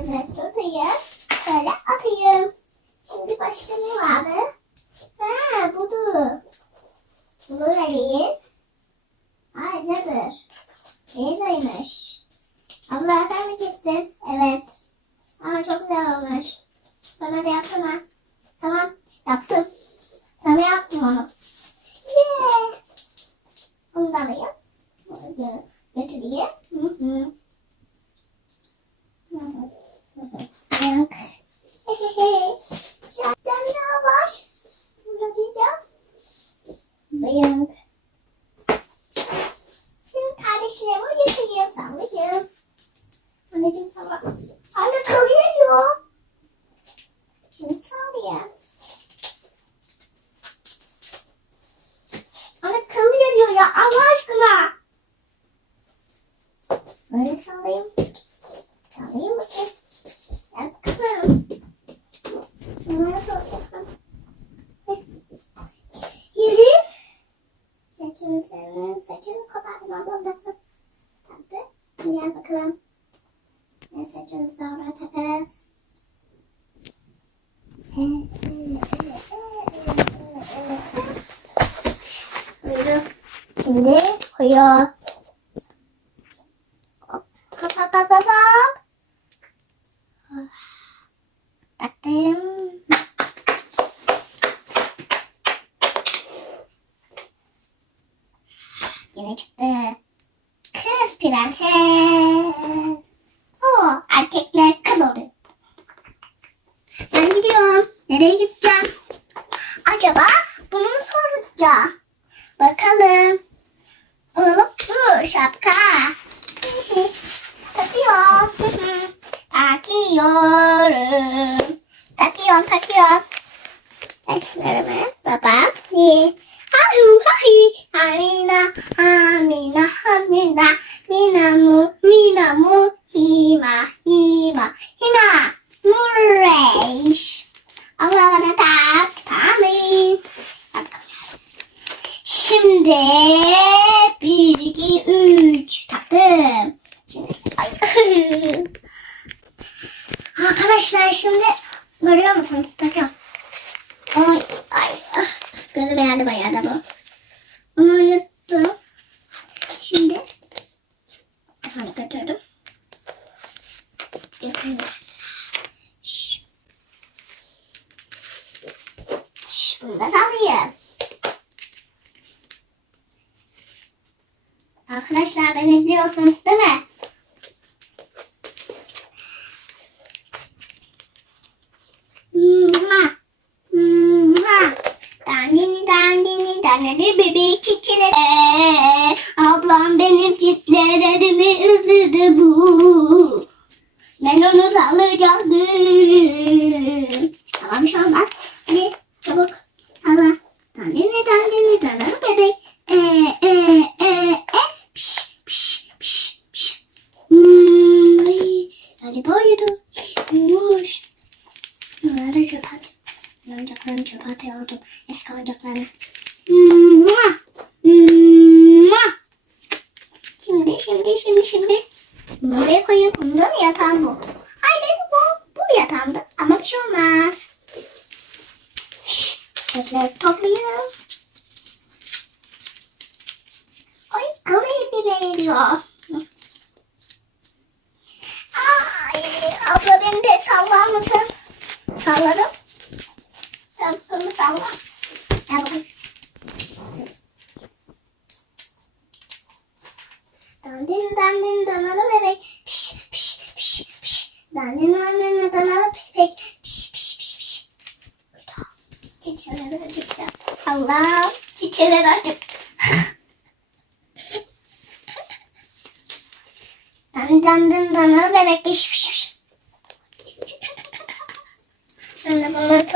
Evet tutayım. Böyle atayım. Şimdi başka ne vardı? Ha budur. Bunu vereyim. Ay nedir? Teyzeymiş. Abla sen mi kestin? Evet. Aa çok güzel olmuş. Bana da yapsana. Tamam yaptım. Sana yaptım onu. Yeah. Bunu da alayım. Götüreyim. Hı hı. Hı hı. Yok. Zaten daha var. Diyeceğim. Bıyık. Şimdi kardeşlerime getireyim. Sallayayım. Anneciğim salla. Anne kalıyor. Şimdi sallayayım. Anne kalıyor ya Allah aşkına. Böyle bakayım. Gel bakalım. Bunları koyalım. Yürü. Saçını senin saçını kopardım ablam yapsın. Yaptı. Gel bakalım. Ben saçını sonra takarız. Buyurun. Şimdi koyuyor. Hop hop hop hop. hop. Taktım. Yine çıktı. Kız prenses. O erkekler kız oluyor. Ben gidiyorum. Nereye gideceğim? Acaba bunu mu soracağım? Bakalım. Hop bu şapka. Takıyorum. Takıyorum. Takıyorum takıyorum. Saçlarımı babam. Hahu hahi. Amina. Amina. Amina. Mina mu. Mina mu. Hima. Hima. Hima. Mureş. Allah bana tak. Tamam. Şimdi bir, iki, üç taktım. Şimdi ay. Arkadaşlar şimdi görüyor musunuz? Takıyorum. Ay ay. ah. Gözüme geldi bayağı da. Bunu da sallayayım. Arkadaşlar beni izliyorsunuz değil mi? Mua. Mua. Dandini dandini dandini bebek çiçeği. Ablam benim çitlerimi üzüldü bu. Ben onu sallayacaktım. Tamam şu an bak. Hadi çabuk. Salla. Dandini dandini dandini bebek. E e e e. Piş piş piş piş. Hmm, ay. Hadi boyudu. Uyumuş. Bunları çöpe at. Oyuncaklarını çöpe atıyordum. Eski oyuncaklarını. Şimdi şimdi şimdi şimdi. Buraya koyayım. Bunda mı yatağım bu? Ay benim bu. Bu yatağımdı. Ama bir şey olmaz. Çöpleri toplayayım. Ay kılı elime geliyor. Ay abla beni de sallar mısın? Salladım. Bunu salla. Gel. Dandin dandin danalı bebek. Piş piş piş piş. Dandin dandin danalı bebek. Piş piş piş piş. Çiçeğleri açık ya. Allah çiçeğleri açık. Dandin dandin danalı bebek. Piş piş piş. Ben de bunları